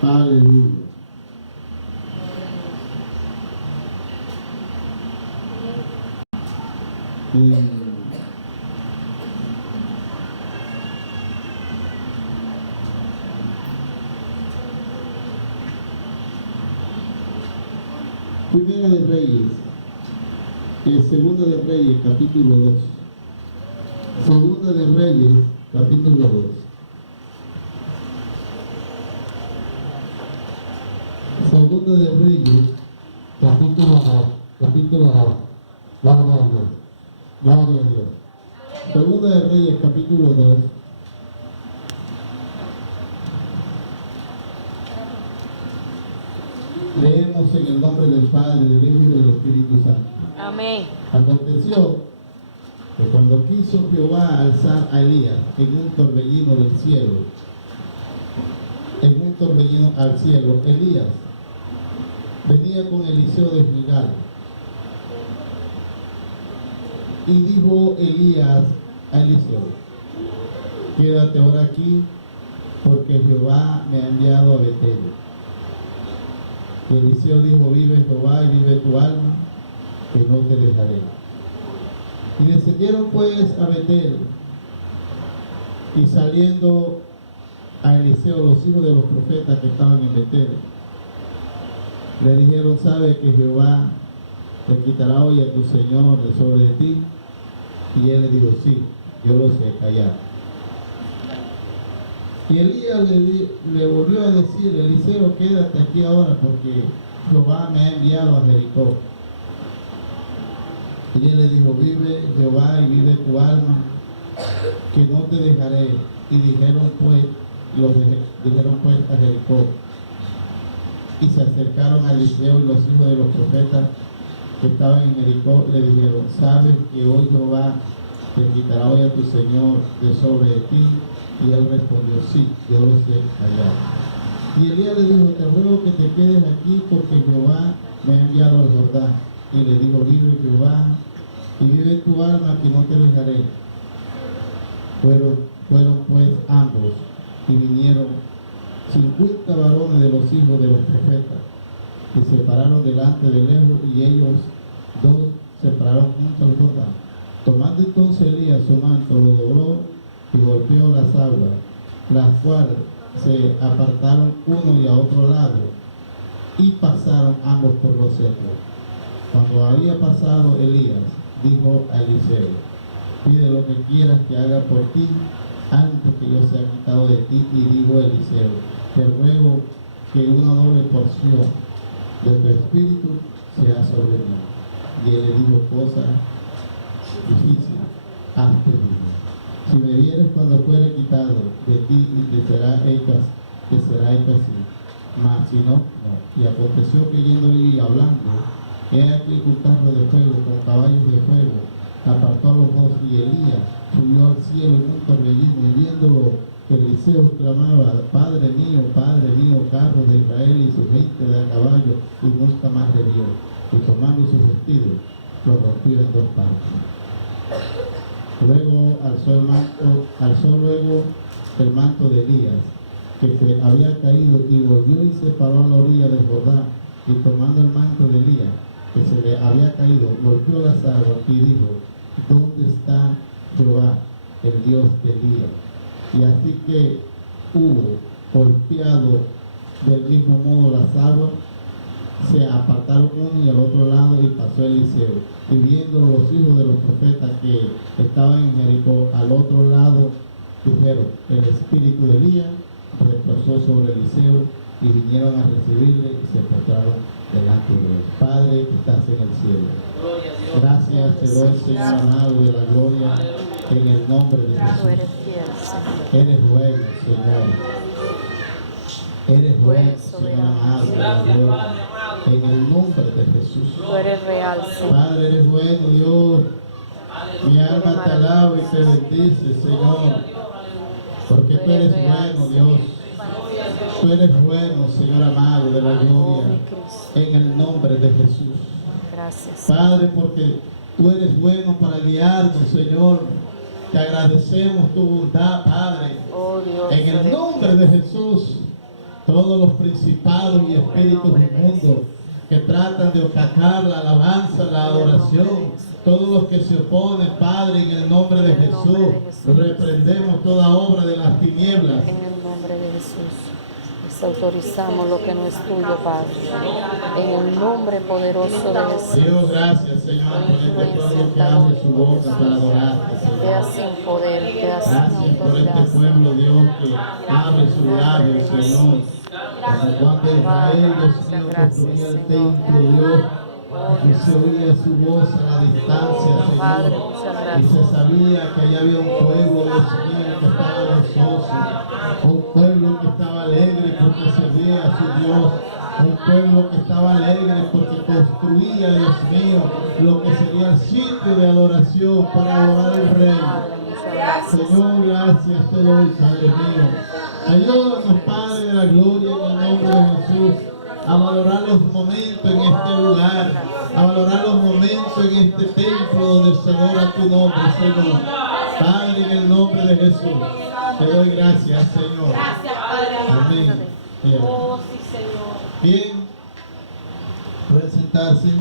Aleluya. Primera de Reyes, Segunda de Reyes, capítulo 2. Segunda de Reyes, capítulo 2. Segunda de Reyes, capítulo 2. Capítulo 2. Gloria a Dios. Gloria a Dios. Segunda de Reyes, capítulo 2. Leemos en el nombre del Padre, del Hijo y del Espíritu Santo. Amén. Aconteció que cuando quiso Jehová alzar a Elías en un torbellino del cielo, en un torbellino al cielo, Elías venía con Eliseo de Gilgal. Y dijo Elías a Eliseo: quédate ahora aquí, porque Jehová me ha enviado a Betel. Y Eliseo dijo: vive Jehová y vive tu alma, que no te dejaré. Y descendieron pues a Betel, y saliendo a Eliseo los hijos de los profetas que estaban en Betel, le dijeron: sabe que Jehová te quitará hoy a tu Señor de sobre de ti. Y él le dijo: sí, yo lo sé, callar. Y Elías le volvió a decir: Eliseo, quédate aquí ahora, porque Jehová me ha enviado a Jericó. Y él le dijo: vive Jehová y vive tu alma, que no te dejaré. Y dijeron pues a Jericó. Y se acercaron a Eliseo y los hijos de los profetas que estaban en Jericó le dijeron: ¿sabes que hoy Jehová te quitará hoy a tu Señor de sobre de ti? Y él respondió: sí, yo lo sé, callar. Y Elías le dijo: te ruego que te quedes aquí, porque Jehová me ha enviado al Jordán. Y le dijo: vive Jehová y vive tu alma, que no te dejaré. Fueron pues ambos, y vinieron 50 varones de los hijos de los profetas, que se pararon delante de lejos, y ellos dos se pararon junto al Jordán. Tomando entonces Elías su manto, lo dobló y golpeó las aguas, las cuales se apartaron uno y a otro lado, y pasaron ambos por los secos. Cuando había pasado Elías, dijo a Eliseo: pide lo que quieras que haga por ti, antes que yo sea quitado de ti. Y dijo Eliseo: te ruego que una doble porción de tu espíritu sea sobre mí. Y él le dijo: cosa difícil has pedido. Si me vieres cuando fuere quitado de ti, y te será hecho así. Mas si no, no. Y aconteció que yendo y hablando, he aquí un carro de fuego con caballos de fuego apartó a los dos, y Elías subió al cielo en un torbellino, y viéndolo Eliseo clamaba: Padre mío, carro de Israel y su gente de a caballo. Y nunca más le vio. Y tomando sus vestidos, lo rompió en dos partes. Luego alzó luego el manto de Elías, que se había caído, y volvió y se paró a la orilla del Jordán. Y tomando el manto de Elías, que se le había caído, golpeó las aguas y dijo: ¿dónde está Jehová, el Dios de Elías? Y así que hubo golpeado del mismo modo las aguas, se apartaron uno y al otro lado, y pasó Eliseo. Y viendo los hijos de los profetas que estaban en Jericó al otro lado, dijeron: el espíritu de Elías reposó sobre Eliseo. Y vinieron a recibirle y se postraron delante de él. Padre que estás en el cielo, gracias te doy, Señor amado de la gloria, en el nombre de Jesús. Eres bueno, Señor. Eres bueno, Señor amado de la gloria, en el nombre de Jesús. Tú eres real, Señor. Padre, eres bueno, Dios. Mi alma te alaba y te bendice, Señor, porque tú eres bueno, Dios. Tú eres bueno, Señor amado de la gloria, en el nombre de Jesús. Gracias, Padre, porque tú eres bueno para guiarnos, Señor. Te agradecemos tu bondad, Padre, oh Dios, en el nombre de Jesús. todos los principados y espíritus inmundos que tratan de opacar la alabanza, la adoración, todos los que se oponen, Padre, en el nombre de Jesús, reprendemos toda obra de las tinieblas. En el nombre de Jesús. Desautorizamos lo que no es tuyo, Padre. En el nombre poderoso de Jesús. Dios, gracias, Señor, por este pueblo que abre su boca para adorarte, Señor. Queda sin poder, queda sin Gracias por este autoridad. pueblo, Dios, que abre sus labios, Señor. Como cuando Israel, Dios mío, construía el templo, Dios, que se oía su voz a la distancia, Señor. Y se sabía que allá había un pueblo, Dios mío, que estaba gozoso. Un pueblo que estaba alegre porque servía a su Dios. Un pueblo que estaba alegre porque construía, Dios mío, lo que sería el sitio de adoración para adorar al Rey. Señor, gracias te doy, Padre mío. Ayúdanos, Padre de la gloria, en el nombre de Jesús, a valorar los momentos en este lugar, a valorar los momentos en este templo donde se adora tu nombre, Señor. Padre, en el nombre de Jesús, te doy gracias, Señor. Gracias, Padre. Amén. Oh, sí, Señor. Bien, pueden sentarse.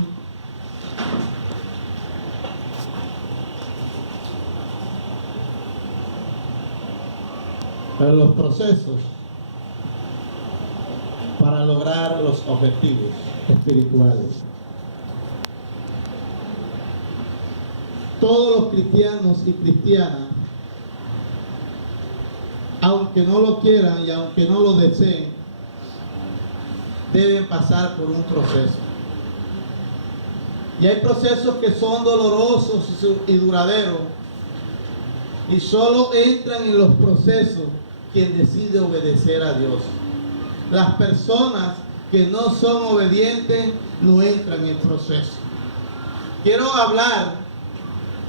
Pero los procesos para lograr los objetivos espirituales. Todos los cristianos y cristianas, aunque no lo quieran y aunque no lo deseen, deben pasar por un proceso. Y hay procesos que son dolorosos y duraderos, y solo entran en los procesos quien decide obedecer a Dios. Las personas que no son obedientes no entran en el proceso. Quiero hablar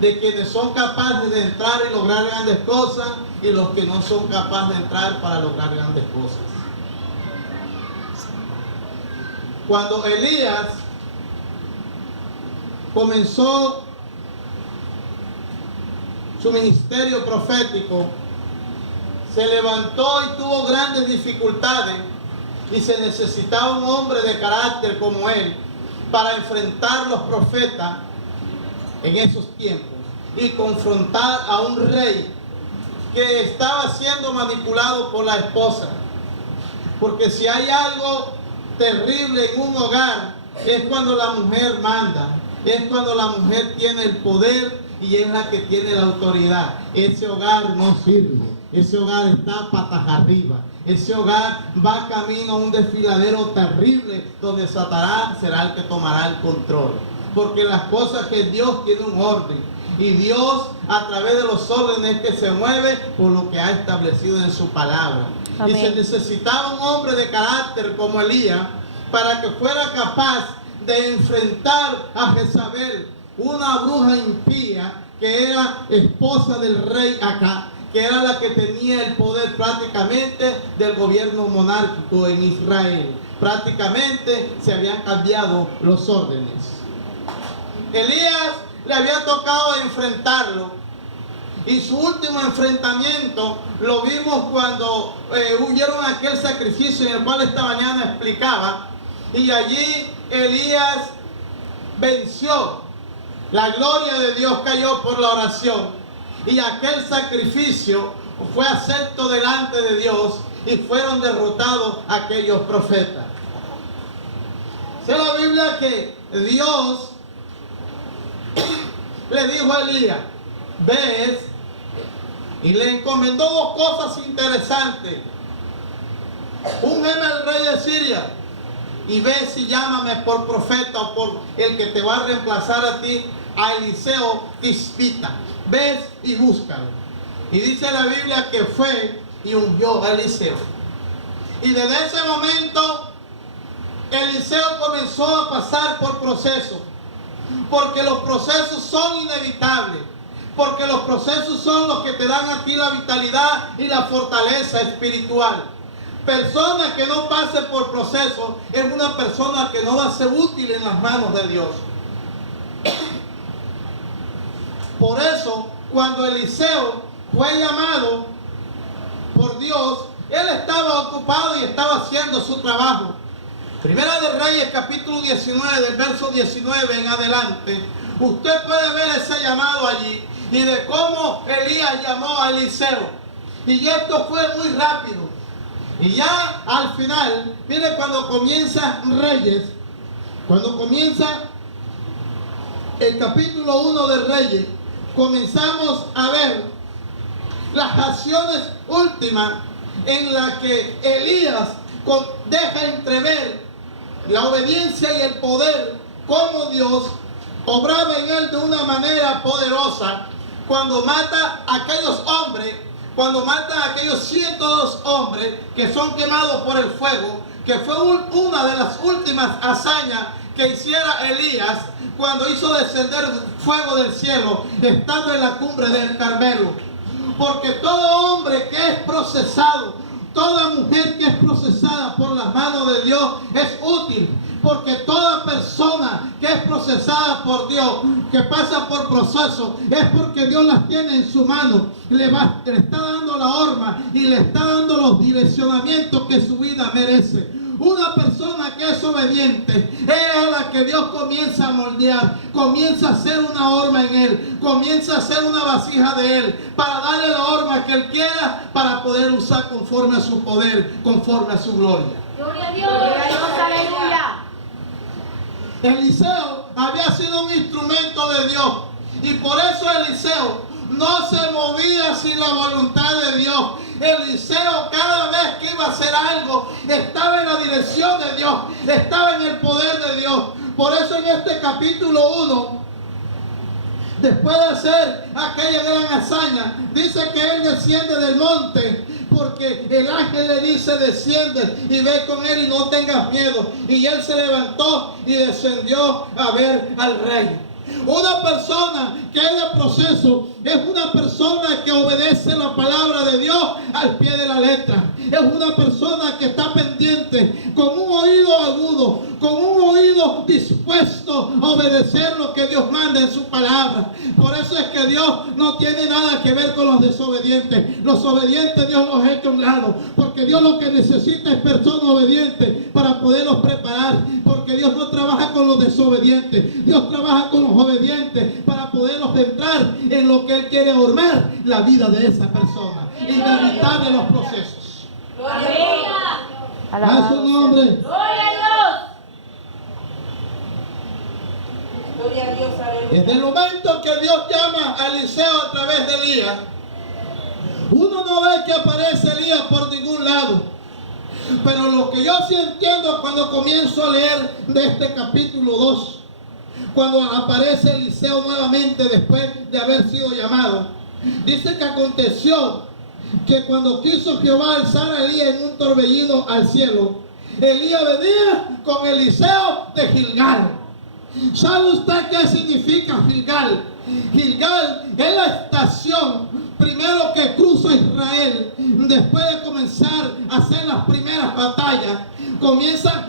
de quienes son capaces de entrar y lograr grandes cosas y los que no son capaces de entrar para lograr grandes cosas. Cuando Elías comenzó su ministerio profético, se levantó y tuvo grandes dificultades y se necesitaba un hombre de carácter como él para enfrentar los profetas en esos tiempos y confrontar a un rey que estaba siendo manipulado por la esposa. Porque si hay algo terrible en un hogar, es cuando la mujer manda, es cuando la mujer tiene el poder y es la que tiene la autoridad. Ese hogar no sirve, ese hogar está patas arriba, ese hogar va camino a un desfiladero terrible donde Satanás será el que tomará el control. Porque las cosas que Dios tiene un orden, y Dios a través de los órdenes que se mueve por lo que ha establecido en su palabra. Amén. Y se necesitaba un hombre de carácter como Elías para que fuera capaz de enfrentar a Jezabel, una bruja impía que era esposa del rey Acab, que era la que tenía el poder prácticamente del gobierno monárquico en Israel. Prácticamente se habían cambiado los órdenes. Elías le había tocado enfrentarlo, y su último enfrentamiento lo vimos cuando huyeron aquel sacrificio en el cual esta mañana explicaba, y allí Elías venció. La gloria de Dios cayó por la oración, y aquel sacrificio fue acepto delante de Dios y fueron derrotados aquellos profetas. Dice la Biblia que Dios le dijo a Elías, ves, y le encomendó dos cosas interesantes. Úngeme al rey de Siria y ve si llámame por profeta o por el que te va a reemplazar a ti, a Eliseo Tisbita. Ves y búscalo. Y dice la Biblia que fue y ungió a Eliseo. Y desde ese momento Eliseo comenzó a pasar por procesos. Porque los procesos son inevitables. Porque los procesos son los que te dan a ti la vitalidad y la fortaleza espiritual. Persona que no pase por procesos es una persona que no va a ser útil en las manos de Dios. Por eso, cuando Eliseo fue llamado por Dios él estaba ocupado y estaba haciendo su trabajo. Primera de Reyes, capítulo 19, del verso 19 en adelante. Usted puede ver ese llamado allí y de cómo Elías llamó a Eliseo. Y esto fue muy rápido. Y ya al final, mire cuando comienza Reyes, cuando comienza el capítulo 1 de Reyes, comenzamos a ver las acciones últimas en las que Elías deja entrever la obediencia y el poder, cómo Dios obraba en él de una manera poderosa cuando mata a aquellos hombres, cuando mata a aquellos 102 hombres que son quemados por el fuego, que fue una de las últimas hazañas que hiciera Elías cuando hizo descender fuego del cielo, estando en la cumbre del Carmelo. Porque todo hombre que es procesado, toda mujer que es procesada por la mano de Dios es útil. Porque toda persona que es procesada por Dios, que pasa por proceso, es porque Dios las tiene en su mano. Le está dando la horma y le está dando los direccionamientos que su vida merece. Una persona que es obediente es a la que Dios comienza a moldear, comienza a hacer una horma en él, comienza a hacer una vasija de él, para darle la horma que él quiera, para poder usar conforme a su poder, conforme a su gloria. Gloria a Dios. Gloria a Dios. Aleluya. Eliseo había sido un instrumento de Dios y por eso Eliseo no se movía sin la voluntad de Dios. Eliseo cada vez que iba a hacer algo estaba en la dirección de Dios, estaba en el poder de Dios. Por eso en este capítulo 1, después de hacer aquella gran hazaña, dice que él desciende del monte, porque el ángel le dice: desciende y ve con él y no tengas miedo. Y él se levantó y descendió a ver al rey. Una persona que es de proceso es una persona que obedece la palabra de Dios al pie de la letra. Es una persona que está pendiente, con un oído agudo, con un oído dispuesto a obedecer lo que Dios manda en su palabra. Por eso es que Dios no tiene nada que ver con los desobedientes. Los obedientes Dios los ha hecho a un lado, porque Dios lo que necesita es personas obedientes para poderlos preparar. Porque Dios no trabaja con los desobedientes, Dios trabaja con los obedientes para poderlos entrar en lo que Él quiere formar la vida de esa persona, inevitable los procesos. A su nombre. Gloria a Dios. Gloria a Dios. Desde el momento que Dios llama a Eliseo a través de Elías, uno no ve que aparece Elías por ningún lado. Pero lo que yo sí entiendo cuando comienzo a leer de este capítulo 2, cuando aparece Eliseo nuevamente después de haber sido llamado, dice que aconteció que cuando quiso Jehová alzar a Elías en un torbellino al cielo, Elías venía con Eliseo de Gilgal. ¿Sabe usted qué significa Gilgal? Gilgal es la estación primero que cruza Israel después de comenzar a hacer las primeras batallas. Comienza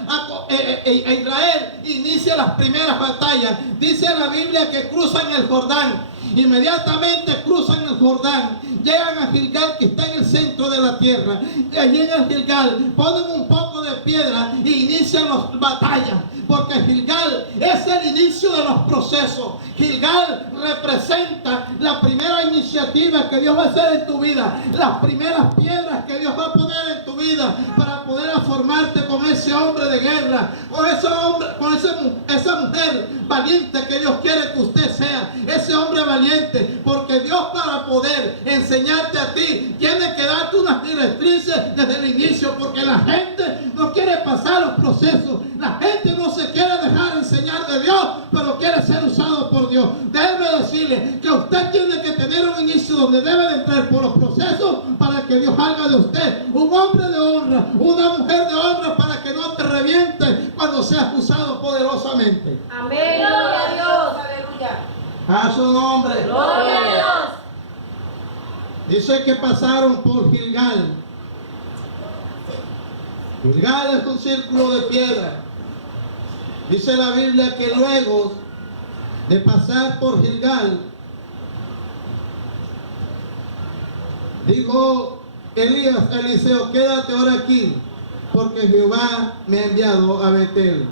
Israel inicia las primeras batallas. Dice la Biblia que cruzan el Jordán. Inmediatamente cruzan el Jordán, llegan a Gilgal, que está en el centro de la tierra. Y allí en el Gilgal ponen un poco de piedra y inician las batallas, porque Gilgal es el inicio de los procesos. Gilgal representa la primera iniciativa que Dios va a hacer en tu vida, las primeras piedras que Dios va a poner en tu vida para poder formarte con ese hombre de guerra, con ese hombre, con esa mujer valiente que Dios quiere que usted sea, ese hombre valiente, porque Dios, para poder enseñarte a ti, tiene que darte unas directrices desde el inicio, porque la gente no quiere pasar los procesos, la gente no se quiere dejar enseñar de Dios, pero quiere ser usado por Dios. Déjeme decirle que usted tiene que tener un inicio donde debe de entrar por los procesos para que Dios haga de usted un hombre de honra, una mujer de honra, para que no te reviente cuando seas usado poderosamente. Amén. Gloria a Dios. Aleluya. A su nombre. Gloria a Dios. Dice que pasaron por Gilgal. Gilgal es un círculo de piedra. Dice la Biblia que luego de pasar por Gilgal, dijo Eliseo, quédate ahora aquí, porque Jehová me ha enviado a Betel.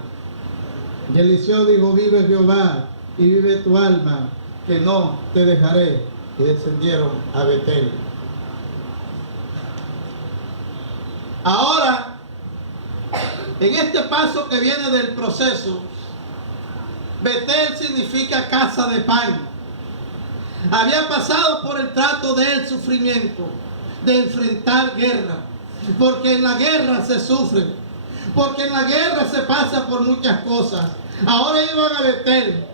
Y Eliseo dijo, vive Jehová y vive tu alma, que no te dejaré. Y descendieron a Betel. Ahora, en este paso que viene del proceso, Betel significa casa de pan. Había pasado por el trato del sufrimiento, de enfrentar guerra, porque en la guerra se sufre, porque en la guerra se pasa por muchas cosas. Ahora iban a Betel,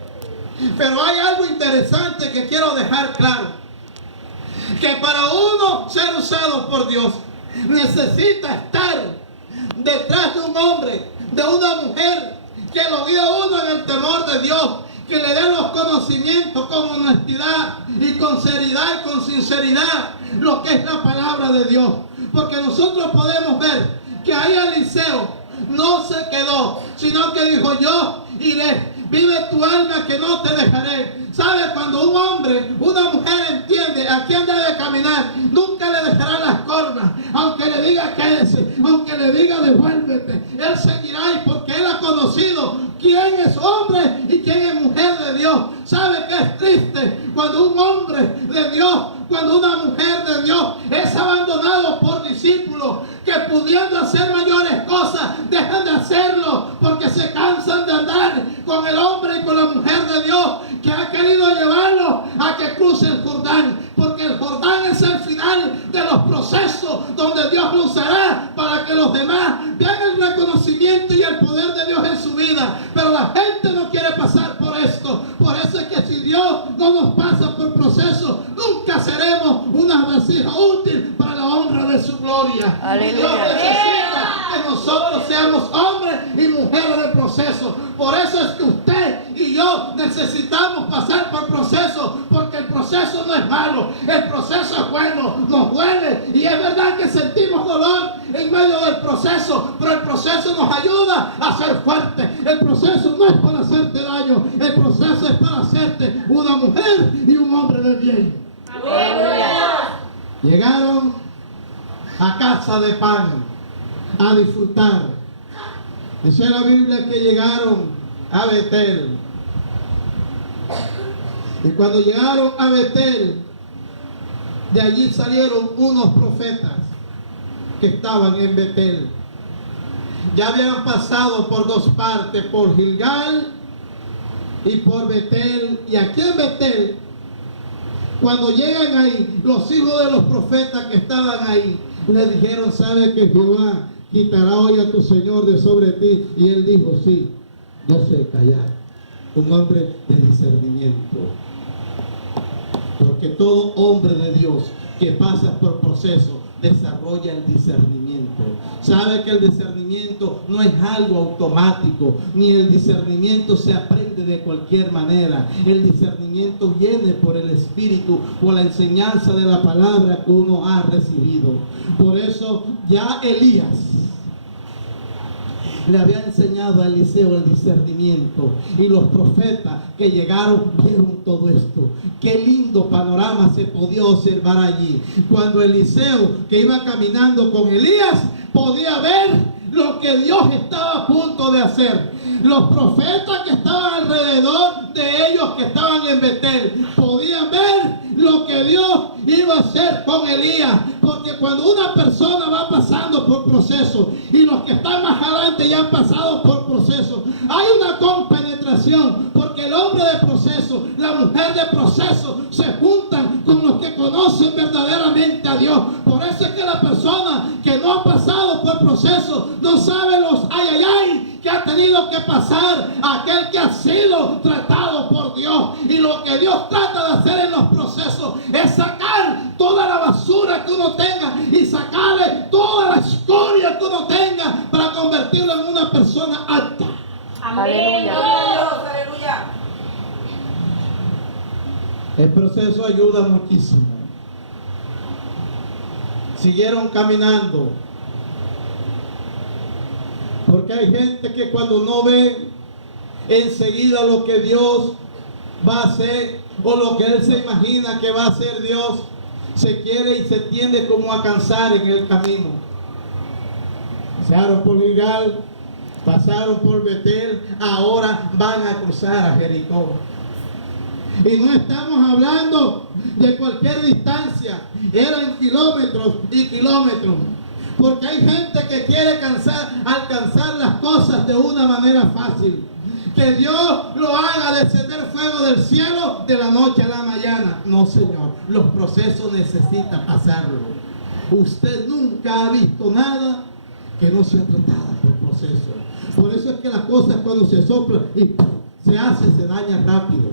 pero hay algo interesante que quiero dejar claro, que para uno ser usado por Dios necesita estar detrás de un hombre, de una mujer que lo guíe a uno en el temor de Dios, que le dé los conocimientos con honestidad y con seriedad y con sinceridad lo que es la palabra de Dios. Porque nosotros podemos ver que ahí Eliseo no se quedó, sino que dijo, yo iré. Vive tu alma, que no te dejaré. ¿Sabe? Cuando un hombre, una mujer entiende a quién debe caminar, nunca le dejará las corvas. Aunque le diga quédese, aunque le diga devuélvete, él seguirá, y porque él ha conocido quién es hombre y quién es mujer de Dios. ¿Sabe que es triste cuando un hombre de Dios, cuando una mujer de Dios es abandonado por discípulos que pudiendo hacer mayores cosas dejan de hacerlo porque se cansan de andar con el hombre y con la mujer de Dios que ha querido llevarlo a que cruce el Jordán? Porque el Jordán es el final de los procesos donde Dios lo usará para que los demás vean el reconocimiento y el poder de Dios en su vida. Pero la gente no quiere pasar por esto. Por eso es que si Dios no nos pasa por procesos, nunca seremos una vasija útil para la honra de su gloria. Aleluya. Dios necesita que nosotros seamos hombres y mujeres de proceso. Por eso es que usted y yo necesitamos pasar por procesos, porque el proceso no es malo, el proceso es bueno, nos duele, y es verdad que sentimos dolor en medio del proceso, pero el proceso nos ayuda a ser fuertes. El proceso no es para hacerte daño, el proceso es para hacerte una mujer y un hombre de bien. Aleluya. Llegaron a casa de pan a disfrutar. Dice la Biblia que llegaron a Betel. Y cuando llegaron a Betel, de allí salieron unos profetas que estaban en Betel. Ya habían pasado por dos partes, por Gilgal y por Betel. Y aquí en Betel, cuando llegan ahí, los hijos de los profetas que estaban ahí, le dijeron, ¿sabe que Jehová quitará hoy a tu Señor de sobre ti? Y él dijo, sí, yo sé callar. Un hombre de discernimiento. Porque todo hombre de Dios que pasa por proceso desarrolla el discernimiento. Sabe que el discernimiento no es algo automático, ni el discernimiento se aprende de cualquier manera. El discernimiento viene por el Espíritu, por la enseñanza de la palabra que uno ha recibido. Por eso ya Elías le había enseñado a Eliseo el discernimiento, y los profetas que llegaron vieron todo esto. Qué lindo panorama se podía observar allí, cuando Eliseo, que iba caminando con Elías, podía ver lo que Dios estaba a punto de hacer. Los profetas que estaban alrededor de ellos, que estaban en Betel, podían ver lo que Dios iba a hacer con Elías. Porque cuando una persona va pasando por procesos, y los que están más adelante ya han pasado por procesos, hay una compenetración, porque el hombre de proceso, la mujer de proceso, se juntan con los que conocen verdaderamente a Dios. Por eso es que la persona que no ha pasado por proceso no sabe los ay que ha tenido que pasar aquel que ha sido tratado por Dios. Y lo que Dios trata de hacer en los procesos es sacar toda la basura que uno tenga y sacarle toda la escoria que uno tenga para convertirlo en una persona alta. Amén. Gloria a Dios. Aleluya. El proceso ayuda muchísimo. Siguieron caminando. Porque hay gente que cuando no ve enseguida lo que Dios va a hacer, o lo que él se imagina que va a hacer Dios, se quiere y se tiende como a cansar en el camino. Pasaron por Gilgal, pasaron por Betel, ahora van a cruzar a Jericó. Y no estamos hablando de cualquier distancia, eran kilómetros y kilómetros. Porque hay gente que quiere alcanzar las cosas de una manera fácil. Que Dios lo haga descender fuego del cielo de la noche a la mañana. No, Señor, los procesos necesitan pasarlo. Usted nunca ha visto nada que no sea tratada por proceso. Por eso es que las cosas cuando se soplan y se dañan rápido.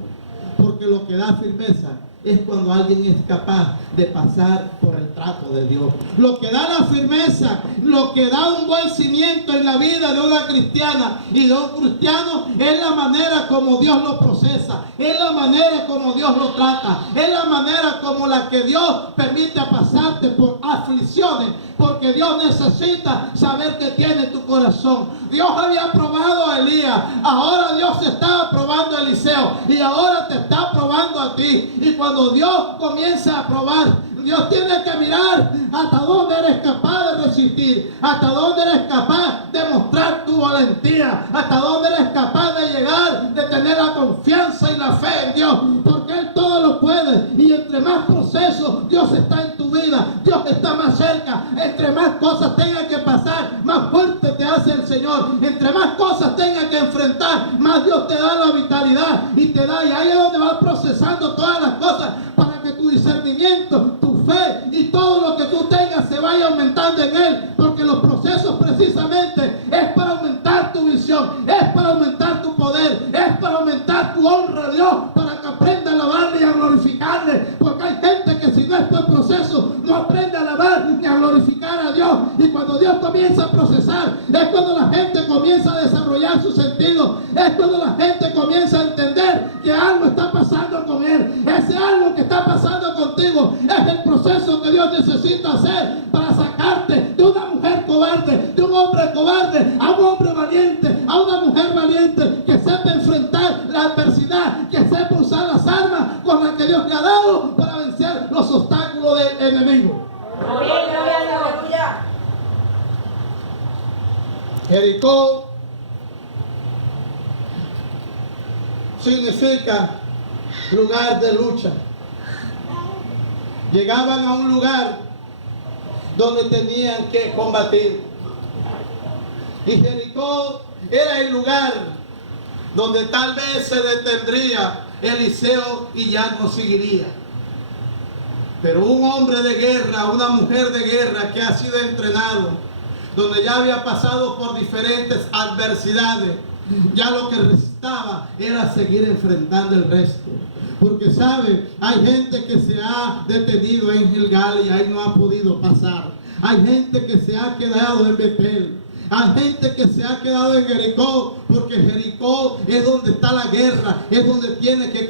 Porque lo que da firmeza es cuando alguien es capaz de pasar por el trato de Dios. Lo que da la firmeza, lo que da un buen cimiento en la vida de una cristiana y de un cristiano es la manera como Dios lo procesa, es la manera como Dios lo trata, es la manera como la que Dios permite pasarte por aflicciones, porque Dios necesita saber qué tiene tu corazón. Dios había probado a Elías, ahora Dios está probando a Eliseo y ahora te está probando a ti. Y cuando Dios comienza a probar, Dios tiene que mirar hasta dónde eres capaz de resistir, hasta dónde eres capaz de mostrar tu valentía, hasta dónde eres capaz de llegar, de tener la confianza y la fe en Dios, porque Él todo lo puede. Y entre más procesos Dios está en tu vida, Dios está más cerca. Entre más cosas tenga que pasar, más fuerte te hace el Señor. Entre más cosas tenga que enfrentar, más Dios te da la vitalidad y te da. Y ahí es donde vas procesando todas las cosas para que tu discernimiento, tu fe y todo lo que tú tengas se vaya aumentando en Él. Porque los procesos precisamente es para aumentar tu visión, es para aumentar tu poder, es para aumentar tu honra a Dios, para que aprenda a alabarle y a glorificarle. Porque hay gente que si no es por proceso no aprende a alabar ni a glorificar a Dios. Y cuando Dios comienza a procesar, es cuando la gente comienza a desarrollar sus sentidos, es cuando la gente comienza a entender que algo está pasando con él. Ese algo que está pasando contigo es el proceso que Dios necesita hacer para sacarte de una mujer cobarde, de un hombre cobarde, a un hombre valiente, a una mujer valiente que sepa enfrentar la adversidad, que sepa usar las armas con las que Dios le ha dado para vencer los obstáculos del enemigo. Aleluya. Jericó significa lugar de lucha. Llegaban a un lugar donde tenían que combatir. Y Jericó era el lugar donde tal vez se detendría Eliseo y ya no seguiría. Pero un hombre de guerra, una mujer de guerra que ha sido entrenado, donde ya había pasado por diferentes adversidades, ya lo que restaba era seguir enfrentando el resto. Porque sabe, hay gente que se ha detenido en Gilgal y ahí no ha podido pasar. Hay gente que se ha quedado en Betel. Hay gente que se ha quedado en Jericó, porque Jericó es donde está la guerra, es donde tiene que